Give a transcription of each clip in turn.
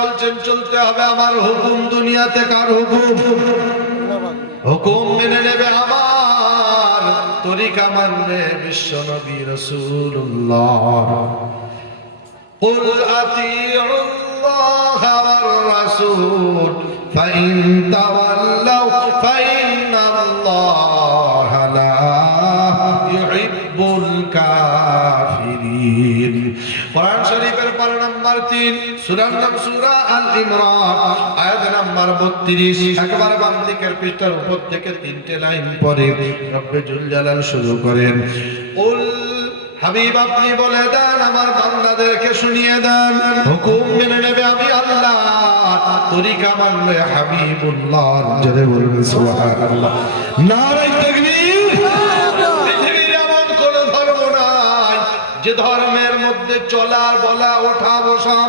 বলছেন চলতে হবে আমার হুকুম। দুনিয়াতে কার হুকুম? হুকুম মেনে নেবে আমার, তরিকা মানবে বিশ্ব নবী রাসূলুল্লাহ। কুল আতিউল্লাহ ওয়ার রাসূল ফাইন তাওয়াল্লাউ ফাইন্নাল্লাহা লা ইউহিব্বুল কাফিরিন। কোরআন শরীফের পারা নাম্বার 3, সূরার নাম সূরা আল ইমরান, আয়াত নাম্বার 32। একবার বাম দিকের পৃষ্ঠার উপর থেকে 3টে লাইন পরে রব্বে জুল জালাল শুরু করেন, কুল হাবিব আপনি বলে দেন, আমার বান্দাদেরকে শুনিয়ে দেন, হুকুম মেনে নেবে আমি আল্লাহ, তরিকা মানবে হাবিবুল্লাহ। জোরে বলবেন সুবহানাল্লাহ। নারে তাকবীর। পৃথিবীর এমন কোন ধর্ম নাই যে ধর্মের মধ্যে চলা বলা ওঠা বসা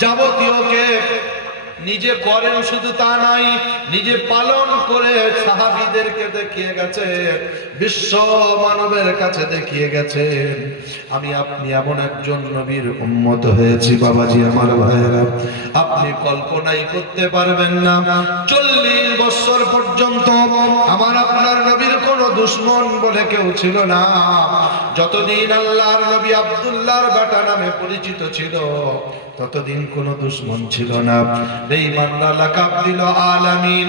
যাবতীয়কে নিজে করেন, শুধু তা নাই, নিজে পালন করে সাহাবীদেরকে দেখিয়ে গেছে, বিশ্ব মানবের কাছে দেখিয়ে গেছে আমি আপনি এমন একজন নবীর উম্মত হয়েছি। বাবাজি আমার ভাইয়েরা, আপনি কল্পনাই করতে পারবেন না 40 বছর পর্যন্ত আমার আপনার নবীর কোনো দুশমন বলে কেউ ছিল না। যতদিন আল্লাহর নবী আব্দুল্লাহর বেটা নামে পরিচিত ছিল ততদিন কোনো দুশমন ছিল না। বেঈমানরা লাকাব দিল আলামিন,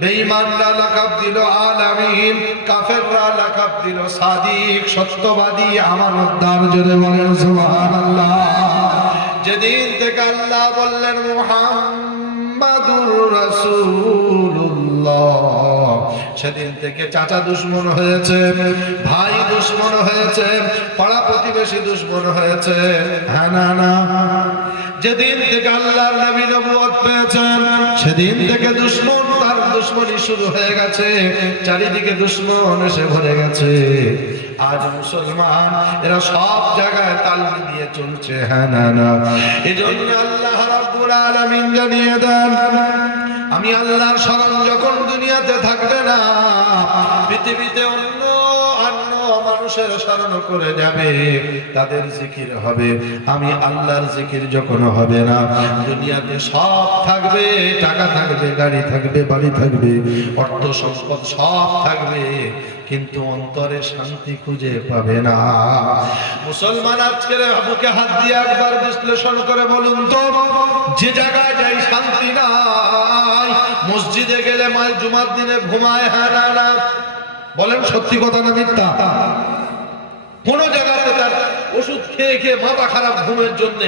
বেঈমানরা লাকাব দিল আলামিন, কাফেররা লাকাব দিল সাদিক, সত্যবাদী, আমানতদার। জোরে বলেন সুবহানাল্লাহ। যেদিন থেকে আল্লাহ বললেন মুহাম্মাদুর রাসূলুল্লাহ, সেদিন থেকে চাচা দুশমন হয়েছে, ভাই দুশমন হয়েছে, পাড়া প্রতিবেশী দুশমন হয়েছে। হ্যাঁ না না? যেদিন থেকে আল্লাহর নবী নবুয়ত পেয়েছেন সেদিন থেকে দুশমন তার দুশমনি শুরু হয়ে গেছে, চারিদিকে দুশমন এসে ভরে গেছে। আজ মুসলমান এরা সব জায়গায় তালমি দিয়ে চলছে। হ্যাঁ না না? এজন্য আল্লাহ রাব্বুল আলামিন জানিয়ে দেন, আমি আল্লাহর শরণ যখন দুনিয়াতে থাকবে না, পৃথিবীতে অন্য মানুষের শরণ করে যাবে, তাদের জিকির হবে। আমি আল্লাহর জিকির যখন হবে না, দুনিয়াতে সব থাকবে, টাকা থাকবে, গাড়ি থাকবে, বাড়ি থাকবে, অর্থ সম্পদ সব থাকবে, কিন্তু অন্তরে শান্তি খুঁজে পাবে না। মুসলমান আজকের বুকে হাত দিয়ে একবার বিশ্লেষণ করে বলুন তো, যে জায়গায় যাই শান্তি নাই, মসজিদে গেলে মাল জুমার দিনে ঘুমায়। হ্যাঁ না না? বলেন সত্যি কথা না মিথ্যা? কোন জায়গাতে তার ওষুধ খেয়ে খেয়ে মাথা খারাপ ঘুমের জন্য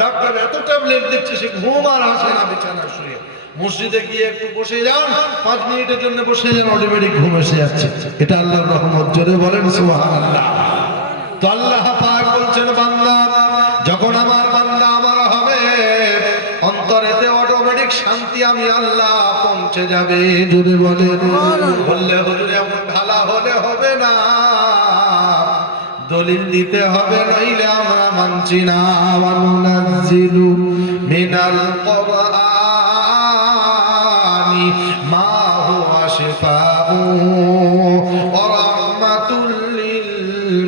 ডাক্তার এত ট্যাবলেট দিচ্ছে, সে ঘুম আর আসে না বিছানা শুয়ে। মসজিদে গিয়ে একটু বসে যান, 5 মিনিটের জন্য বসে যান, অটোমেটিক ঘুম এসে যাচ্ছে। এটা আল্লাহর রহমত। জোরে বলেন সুবহানাল্লাহ। তো আল্লাহ পাক বলছেন, বান্দা যখন আমার বান্দা আমার হবে, অন্তরেতে অটোমেটিক শান্তি আমি আল্লাহ পৌঁছে যাবে। জোরে বলেন। বললে হুজুর এমন ঢালা হলে হবে না, দলিল দিতে হবে, নইলে আমরা মানছি না। ওয়ানুনাজ্জিলু মিনাল কুরআনি মা হুয়া শিফাউ ওয়া রাহমাতুল লিল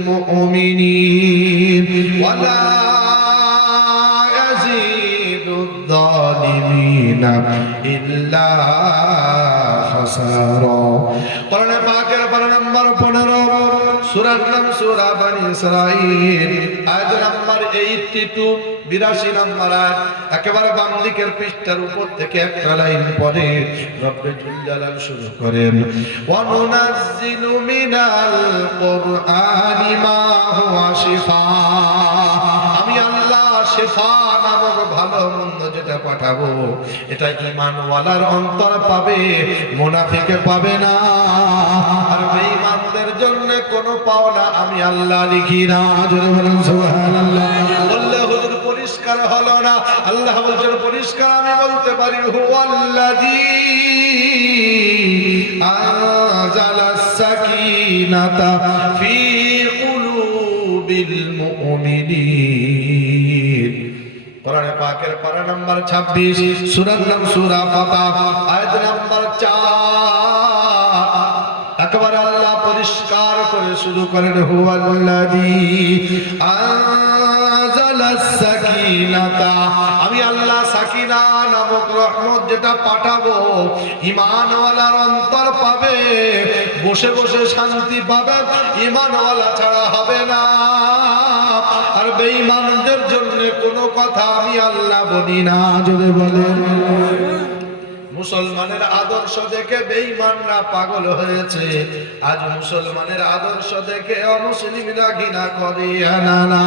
মুমিনিন ওয়া লা ইয়াজিদুদ যালিমিনা ইল্লা খাসারা। কোরআন পাকের পারা নাম্বার 15, সূরার নাম সূরা বনী ইসরাঈল, আয়াত নাম্বার 82, 82 নাম্বার আয়াত। একেবারে বাম দিকের পৃষ্ঠার উপর থেকে একটা লাইন পরে রব্বে জুল জালাল শুরু করেন, ওয়া নুনাজ্জিলু মিনাল কুরআনি মা হুয়া শিফা। আমি আল্লাহ শিফা নামক ভালো মন্দ যেটা পাঠাবো, এটা ঈমানওয়ালার অন্তর পাবে, মুনাফিকে পাবে না। আর বেঈমানদের জন্য কোনো পাওনা আমি আল্লাহ লিখি না। জোরে বলেন সুবহানাল্লাহ। বললে হুজুর পরিষ্কার হলো না। আল্লাহ বলছেন পরিষ্কার আমি বলতে পারি, হুয়াল্লাযী আনজালাস সাকিনাতা ফি কুলুবিল মুমিনিন। কোরআন পাকের পারা নাম্বার 26, সূরার নাম সূরা ফাতাহ, আয়াত নাম্বার 4। একবার আল্লাহ পরিষ্কার করে শুরু করেন, হুয়াল্লাযী আনজালাস সাকিনাতা। আমি আল্লাহ সাকিনা ঘৃণা নামক রহমত যেটা পাঠাবো, ঈমানওয়ালার অন্তর পাবে, বসে বসে শান্তি পাবে, ঈমানওয়ালা ছাড়া হবে না। আর বেঈমানদের জন্য কোনো কথা আমি আল্লাহ বলি না। জোরে বলেন। মুসলমানের আদর্শ দেখে বেঈমানরা পাগল হয়েছে, আজ মুসলমানের আদর্শ দেখে অমুসলিমরা ঘৃণা করে। না না।